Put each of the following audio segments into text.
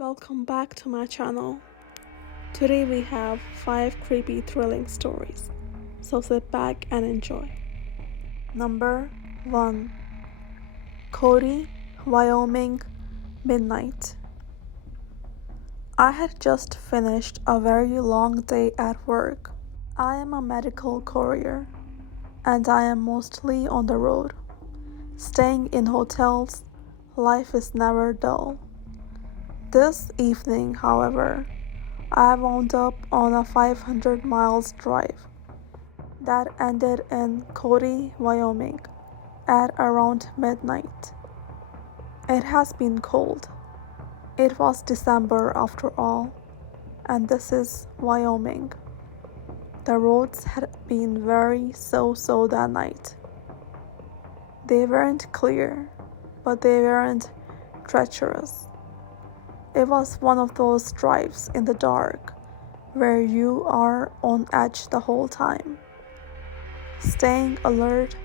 Welcome back to my channel. Today we have 5 creepy thrilling stories, so sit back and enjoy. Number 1. Kodi, Wyoming, midnight. I had just finished a very long day at work. I am a medical courier, and I am mostly on the road. Staying in hotels, life is never dull. This evening, however, I wound up on a 500 miles drive that ended in Kodi, Wyoming at around midnight. It has been cold. It was December after all, and this is Wyoming. The roads had been very so that night. They weren't clear, but they weren't treacherous. It was one of those drives in the dark where you are on edge the whole time, staying alert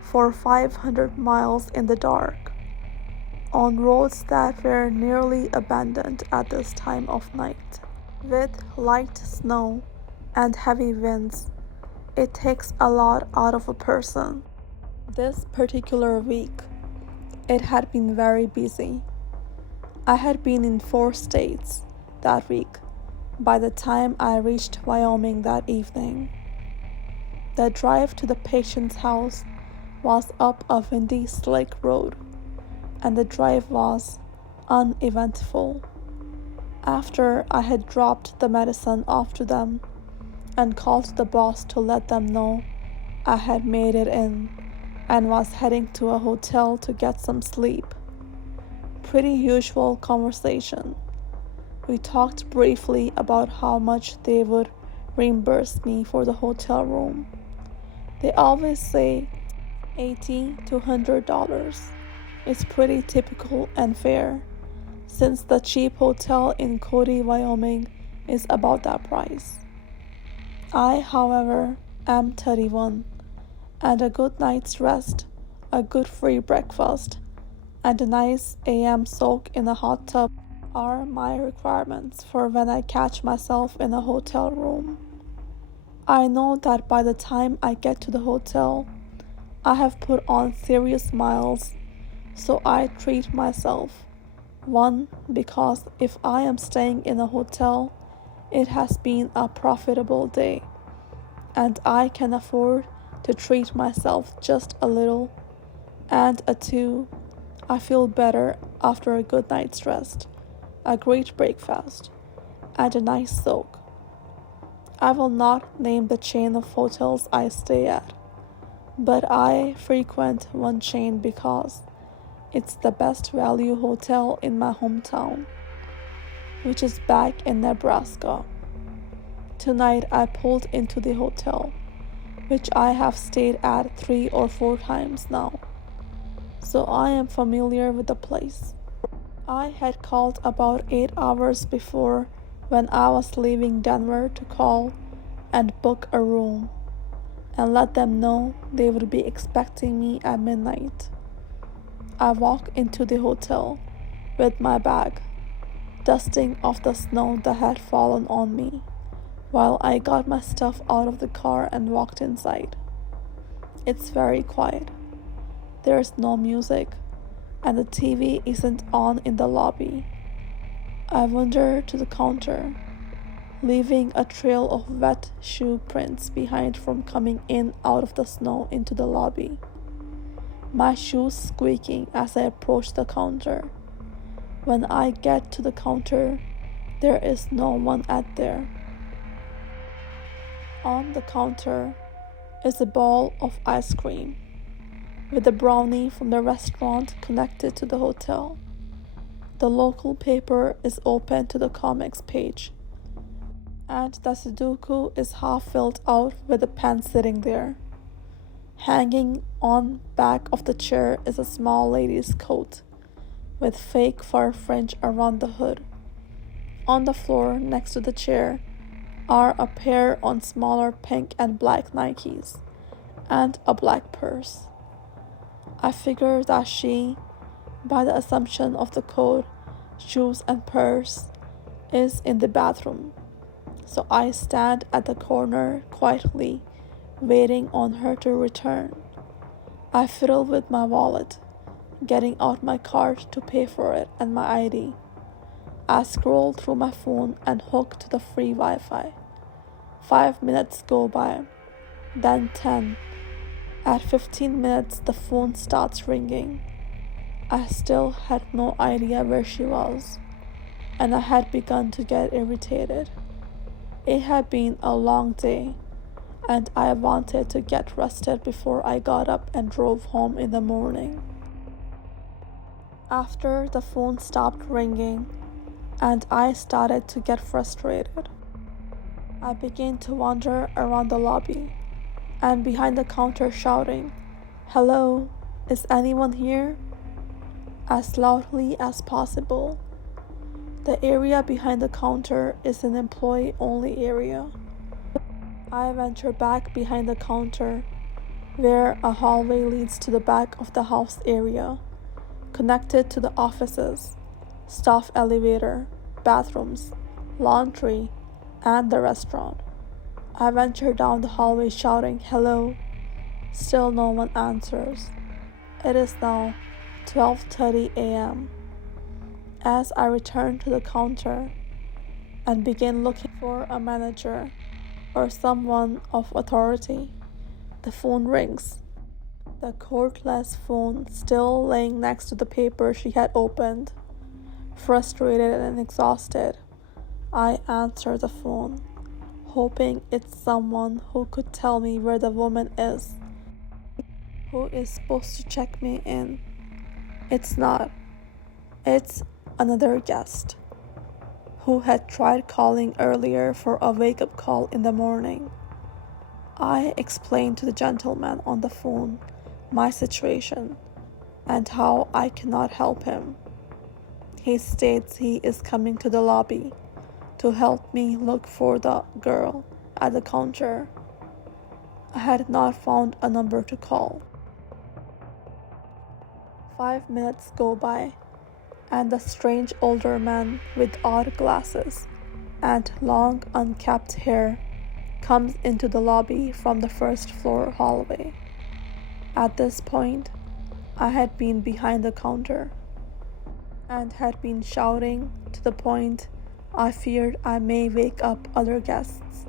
for 500 miles in the dark, on roads that were nearly abandoned at this time of night. With light snow and heavy winds, it takes a lot out of a person. This particular week, it had been very busy. I had been in 4 states that week by the time I reached Wyoming that evening. The drive to the patient's house was up a windy, slick road, and the drive was uneventful. After I had dropped the medicine off to them and called the boss to let them know I had made it in and was heading to a hotel to get some sleep. Pretty usual conversation. We talked briefly about how much they would reimburse me for the hotel room. They always say $80 to $100. It's pretty typical and fair, since the cheap hotel in Kodi, Wyoming is about that price. I, however, am 31, and a good night's rest, a good free breakfast, and a nice AM soak in a hot tub are my requirements for when I catch myself in a hotel room. I know that by the time I get to the hotel, I have put on serious miles, so I treat myself. 1, because if I am staying in a hotel, it has been a profitable day, and I can afford to treat myself just a little, and 2, I feel better after a good night's rest, a great breakfast, and a nice soak. I will not name the chain of hotels I stay at, but I frequent one chain because it's the best value hotel in my hometown, which is back in Nebraska. Tonight I pulled into the hotel, which I have stayed at 3 or 4 times now, so I am familiar with the place. I had called about 8 hours before when I was leaving Denver to call and book a room and let them know they would be expecting me at midnight. I walked into the hotel with my bag, dusting off the snow that had fallen on me, while I got my stuff out of the car and walked inside. It's very quiet. There's no music, and the TV isn't on in the lobby. I wander to the counter, leaving a trail of wet shoe prints behind from coming in out of the snow into the lobby. My shoes squeaking as I approach the counter. When I get to the counter, there is no one at there. On the counter is a bowl of ice cream, with a brownie from the restaurant connected to the hotel. The local paper is open to the comics page, and the Sudoku is half filled out with a pen sitting there. Hanging on back of the chair is a small lady's coat, with fake fur fringe around the hood. On the floor next to the chair are a pair on smaller pink and black Nikes, and a black purse. I figure that she, by the assumption of the code, shoes and purse is in the bathroom. So I stand at the corner quietly, waiting on her to return. I fiddle with my wallet, getting out my card to pay for it and my ID. I scroll through my phone and hook to the free Wi-Fi. 5 minutes go by, then 10. At 15 minutes, the phone starts ringing. I still had no idea where she was, and I had begun to get irritated. It had been a long day, and I wanted to get rested before I got up and drove home in the morning. After the phone stopped ringing, and I started to get frustrated, I began to wander around the lobby and behind the counter shouting, "Hello, is anyone here?" as loudly as possible. The area behind the counter is an employee-only area. I venture back behind the counter, where a hallway leads to the back of the house area, connected to the offices, staff elevator, bathrooms, laundry, and the restaurant. I venture down the hallway shouting, "Hello." Still no one answers. It is now 12:30 a.m. As I return to the counter and begin looking for a manager or someone of authority, the phone rings. The cordless phone still laying next to the paper she had opened. Frustrated and exhausted, I answer the phone, hoping it's someone who could tell me where the woman is, who is supposed to check me in. It's not. It's another guest who had tried calling earlier for a wake-up call in the morning. I explained to the gentleman on the phone my situation and how I cannot help him. He states he is coming to the lobby to help me look for the girl at the counter. I had not found a number to call. 5 minutes go by, and the strange older man with odd glasses and long unkept hair comes into the lobby from the first floor hallway. At this point, I had been behind the counter and had been shouting to the point I feared I may wake up other guests.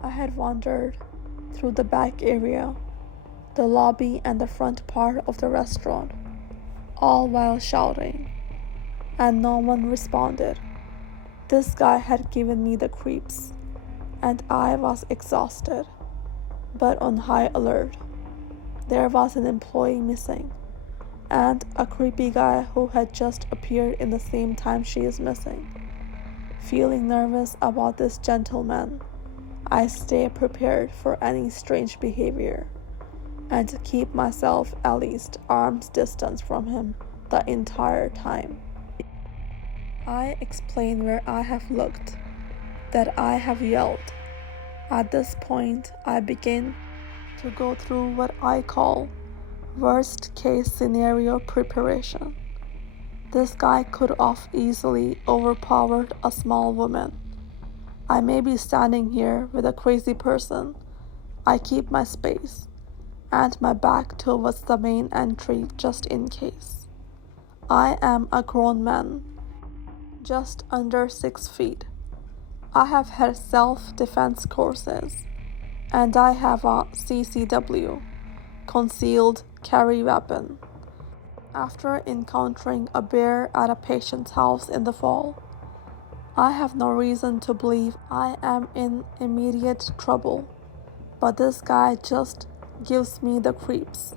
I had wandered through the back area, the lobby, and the front part of the restaurant, all while shouting, and no one responded. This guy had given me the creeps, and I was exhausted, but on high alert. There was an employee missing, and a creepy guy who had just appeared in the same time she is missing. Feeling nervous about this gentleman, I stay prepared for any strange behavior and keep myself at least arm's distance from him the entire time. I explain where I have looked, that I have yelled. At this point, I begin to go through what I call worst case scenario preparation. This guy could have easily overpowered a small woman. I may be standing here with a crazy person. I keep my space and my back towards the main entry just in case. I am a grown man, just under 6 feet. I have had self-defense courses, and I have a CCW, concealed carry weapon. After encountering a bear at a patient's house in the fall, I have no reason to believe I am in immediate trouble, but this guy just gives me the creeps.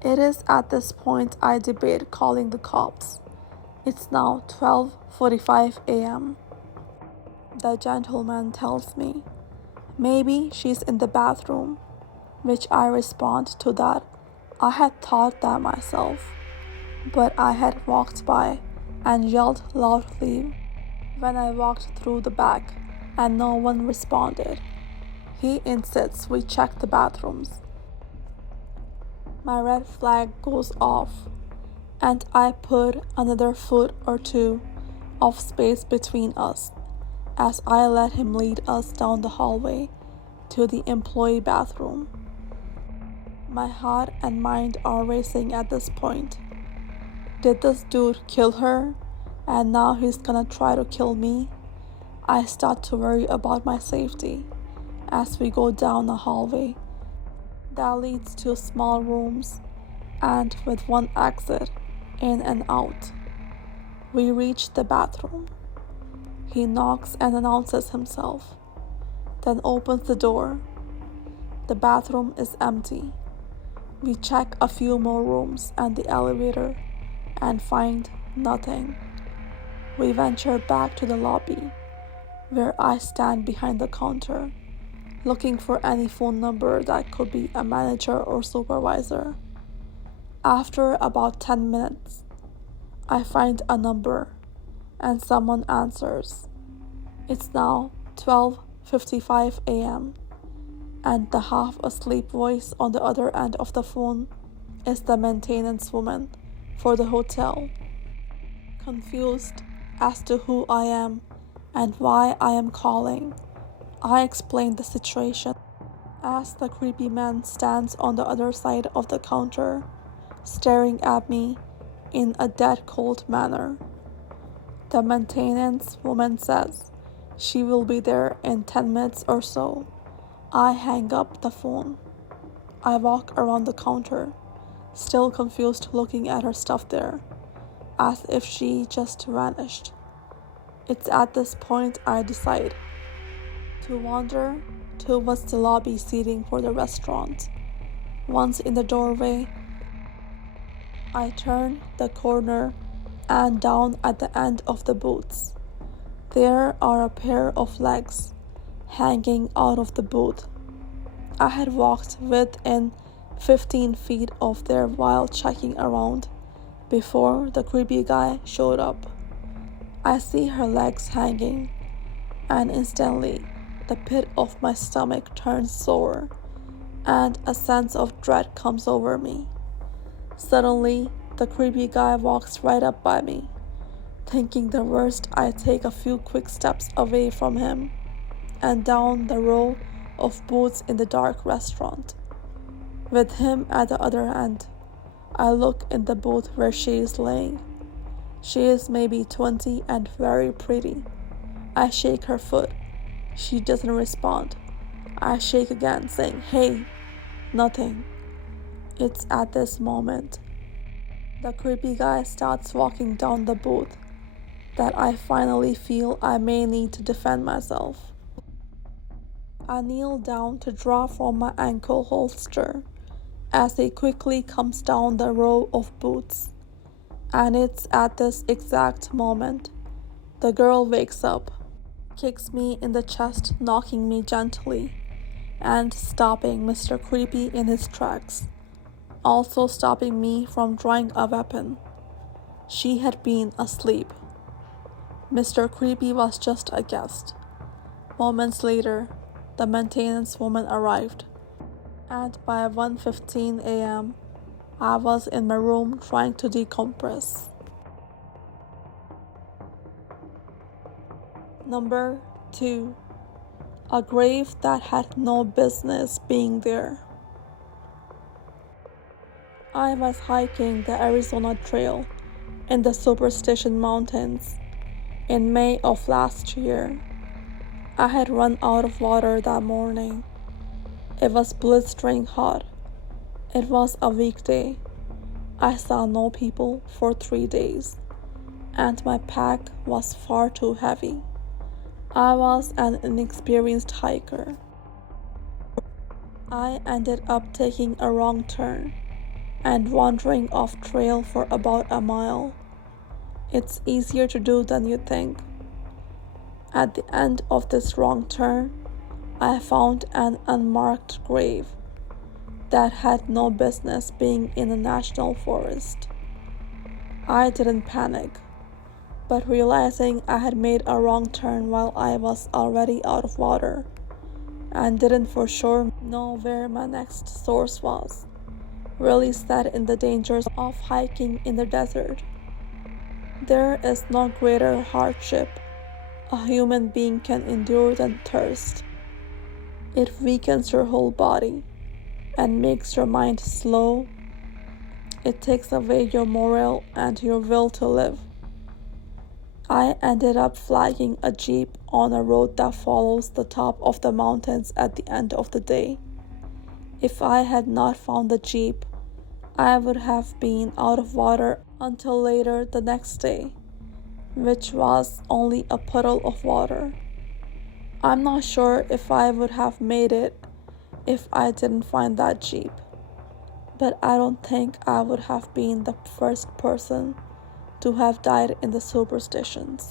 It is at this point I debate calling the cops. It's now 12:45 a.m. The gentleman tells me maybe she's in the bathroom, which I respond to that I had thought that myself, but I had walked by and yelled loudly when I walked through the back and no one responded. He insists we check the bathrooms. My red flag goes off, and I put another foot or two of space between us as I let him lead us down the hallway to the employee bathroom. My heart and mind are racing at this point. Did this dude kill her, and now he's gonna try to kill me? I start to worry about my safety as we go down a hallway that leads to small rooms and with one exit in and out. We reach the bathroom. He knocks and announces himself, then opens the door. The bathroom is empty. We check a few more rooms and the elevator and find nothing. We venture back to the lobby, where I stand behind the counter, looking for any phone number that could be a manager or supervisor. After about 10 minutes, I find a number and someone answers. It's now 12:55 a.m. and the half-asleep voice on the other end of the phone is the maintenance woman for the hotel. Confused as to who I am and why I am calling, I explain the situation as the creepy man stands on the other side of the counter, staring at me in a dead cold manner. The maintenance woman says she will be there in 10 minutes or so. I hang up the phone. I walk around the counter, still confused, looking at her stuff there, as if she just vanished. It's at this point I decide to wander towards the lobby seating for the restaurant. Once in the doorway, I turn the corner and down at the end of the booths. There are a pair of legs hanging out of the booth. I had walked within 15 feet of there while checking around before the creepy guy showed up. I see her legs hanging, and instantly the pit of my stomach turns sore and a sense of dread comes over me. Suddenly, the creepy guy walks right up by me. Thinking the worst, I take a few quick steps away from him and down the row of booths in the dark restaurant. With him at the other end, I look in the booth where she is laying. She is maybe 20 and very pretty. I shake her foot. She doesn't respond. I shake again, saying, "Hey." Nothing. It's at this moment the creepy guy starts walking down the booth that I finally feel I may need to defend myself. I kneel down to draw from my ankle holster as he quickly comes down the row of booths. And it's at this exact moment the girl wakes up, kicks me in the chest, knocking me gently, and stopping Mr. Creepy in his tracks, also stopping me from drawing a weapon. She had been asleep. Mr. Creepy was just a guest. Moments later, the maintenance woman arrived, and by 1:15 a.m., I was in my room trying to decompress. Number 2. A grave that had no business being there. I was hiking the Arizona Trail in the Superstition Mountains in May of last year. I had run out of water that morning. It was blistering hot. It was a weekday. I saw no people for 3 days, and my pack was far too heavy. I was an inexperienced hiker. I ended up taking a wrong turn and wandering off trail for about a mile. It's easier to do than you think. At the end of this wrong turn, I found an unmarked grave that had no business being in a national forest. I didn't panic, but realizing I had made a wrong turn while I was already out of water and didn't for sure know where my next source was, really set in the dangers of hiking in the desert. There is no greater hardship a human being can endure than thirst. It weakens your whole body and makes your mind slow. It takes away your morale and your will to live. I ended up flagging a jeep on a road that follows the top of the mountains at the end of the day. If I had not found the jeep, I would have been out of water until later the next day, which was only a puddle of water. I'm not sure if I would have made it if I didn't find that jeep, but I don't think I would have been the first person to have died in the superstitions.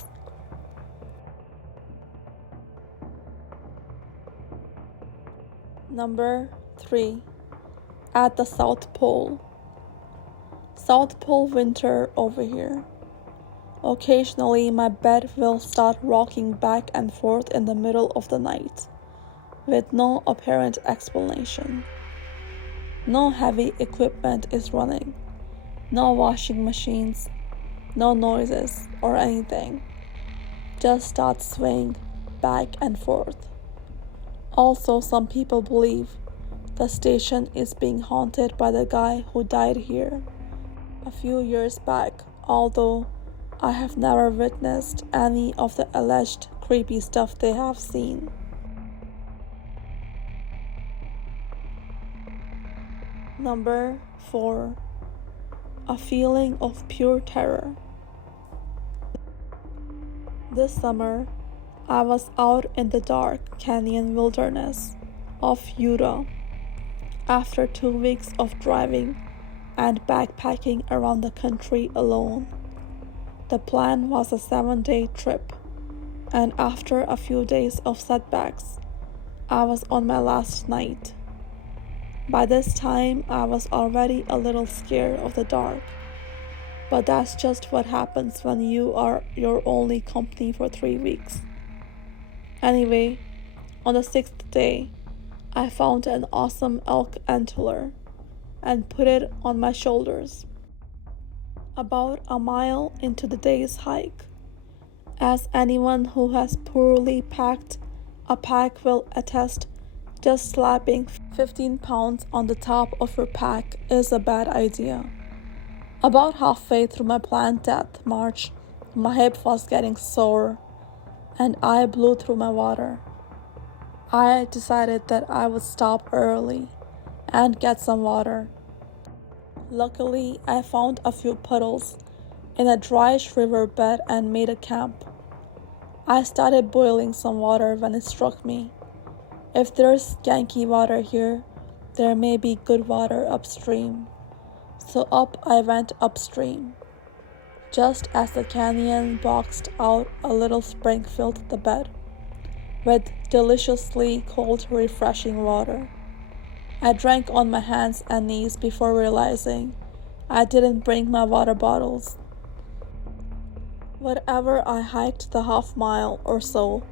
Number 3. At the South Pole. South Pole winter over here. Occasionally my bed will start rocking back and forth in the middle of the night, with no apparent explanation. No heavy equipment is running, no washing machines, no noises or anything. Just starts swaying back and forth. Also, some people believe the station is being haunted by the guy who died here a few years back, although I have never witnessed any of the alleged creepy stuff they have seen. Number 4. A feeling of pure terror. This summer, I was out in the dark canyon wilderness of Utah after 2 weeks of driving and backpacking around the country alone. The plan was a 7-day trip, and after a few days of setbacks, I was on my last night. By this time, I was already a little scared of the dark, but that's just what happens when you are your only company for 3 weeks. Anyway, on the 6th day, I found an awesome elk antler and put it on my shoulders. About a mile into the day's hike, as anyone who has poorly packed a pack will attest, just slapping 15 pounds on the top of your pack is a bad idea. About halfway through my planned death march, my hip was getting sore and I blew through my water. I decided that I would stop early and get some water. Luckily, I found a few puddles in a dryish riverbed and made a camp. I started boiling some water when it struck me. If there's skanky water here, there may be good water upstream. So up I went upstream. Just as the canyon boxed out, a little spring filled the bed with deliciously cold, refreshing water. I drank on my hands and knees before realizing I didn't bring my water bottles. Whatever, I hiked the half mile or so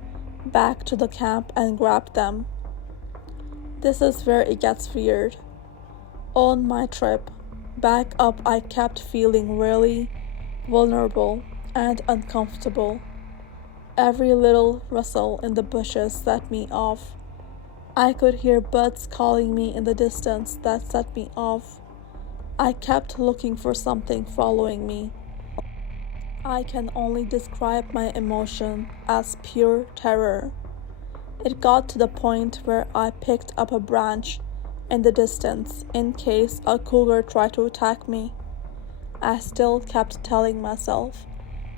back to the camp and grabbed them. This is where it gets weird. On my trip back up, I kept feeling really vulnerable and uncomfortable. Every little rustle in the bushes set me off. I could hear birds calling me in the distance that set me off. I kept looking for something following me. I can only describe my emotion as pure terror. It got to the point where I picked up a branch in the distance in case a cougar tried to attack me. I still kept telling myself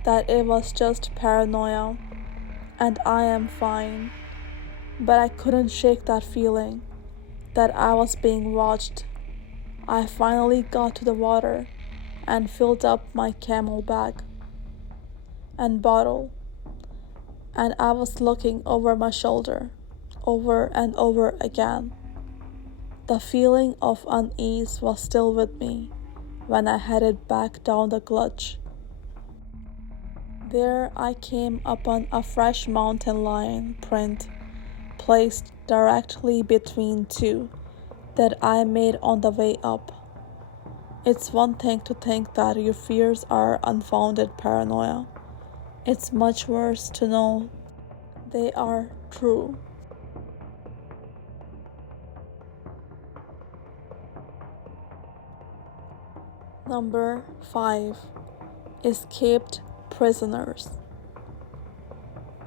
that it was just paranoia and I am fine. But I couldn't shake that feeling that I was being watched. I finally got to the water and filled up my camel bag and bottle, and I was looking over my shoulder, over and over again. The feeling of unease was still with me when I headed back down the gulch. There I came upon a fresh mountain lion print placed directly between two that I made on the way up. It's one thing to think that your fears are unfounded paranoia. It's much worse to know they are true. Number 5. Escaped prisoners.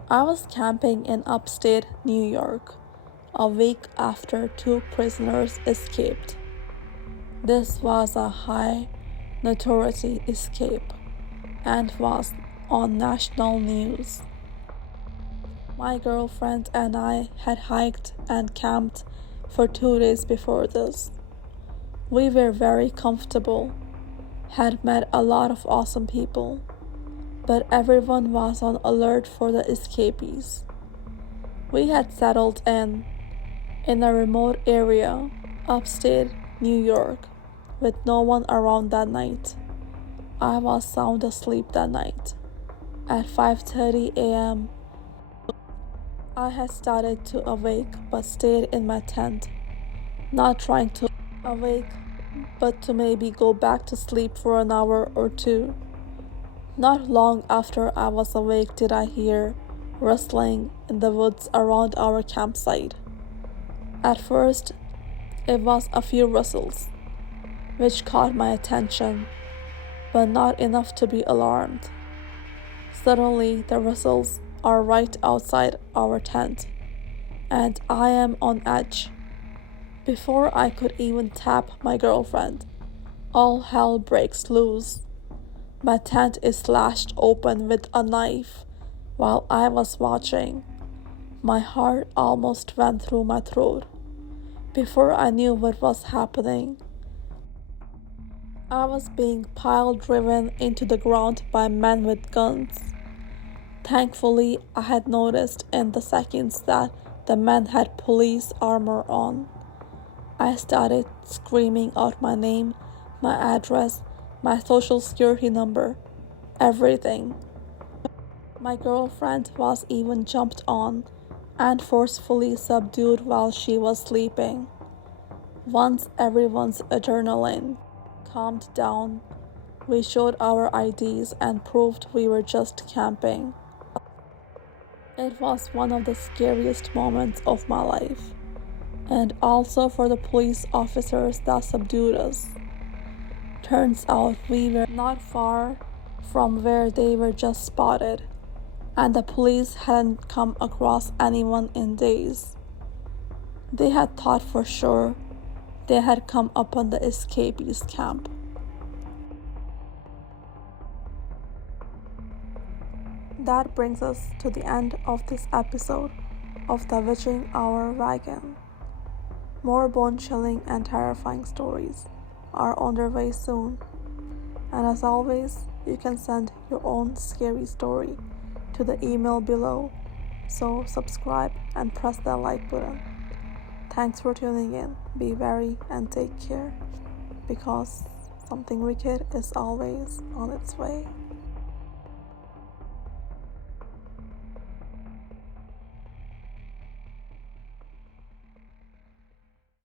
I was camping in upstate New York a week after 2 prisoners escaped. This was a high notoriety escape and was on national news. My girlfriend and I had hiked and camped for 2 days before this. We were very comfortable, had met a lot of awesome people, but everyone was on alert for the escapees. We had settled in a remote area, upstate New York, with no one around that night. I was sound asleep that night. At 5:30 a.m., I had started to awake but stayed in my tent, not trying to awake, but to maybe go back to sleep for an hour or two. Not long after I was awake did I hear rustling in the woods around our campsite. At first, it was a few rustles, which caught my attention, but not enough to be alarmed. Suddenly, the rustles are right outside our tent, and I am on edge. Before I could even tap my girlfriend, all hell breaks loose. My tent is slashed open with a knife while I was watching. My heart almost went through my throat. Before I knew what was happening, I was being pile-driven into the ground by men with guns. Thankfully, I had noticed in the seconds that the men had police armor on. I started screaming out my name, my address, my social security number, everything. My girlfriend was even jumped on and forcefully subdued while she was sleeping. Once everyone's adrenaline calmed down, we showed our IDs and proved we were just camping. It was one of the scariest moments of my life, and also for the police officers that subdued us. Turns out we were not far from where they were just spotted, and the police hadn't come across anyone in days. They had thought for sure they had come upon the escapees' camp. That brings us to the end of this episode of the Witching Hour Wagon. More bone-chilling and terrifying stories are on their way soon. And as always, you can send your own scary story to the email below. So subscribe and press that like button. Thanks for tuning in. Be wary and take care, because something wicked is always on its way.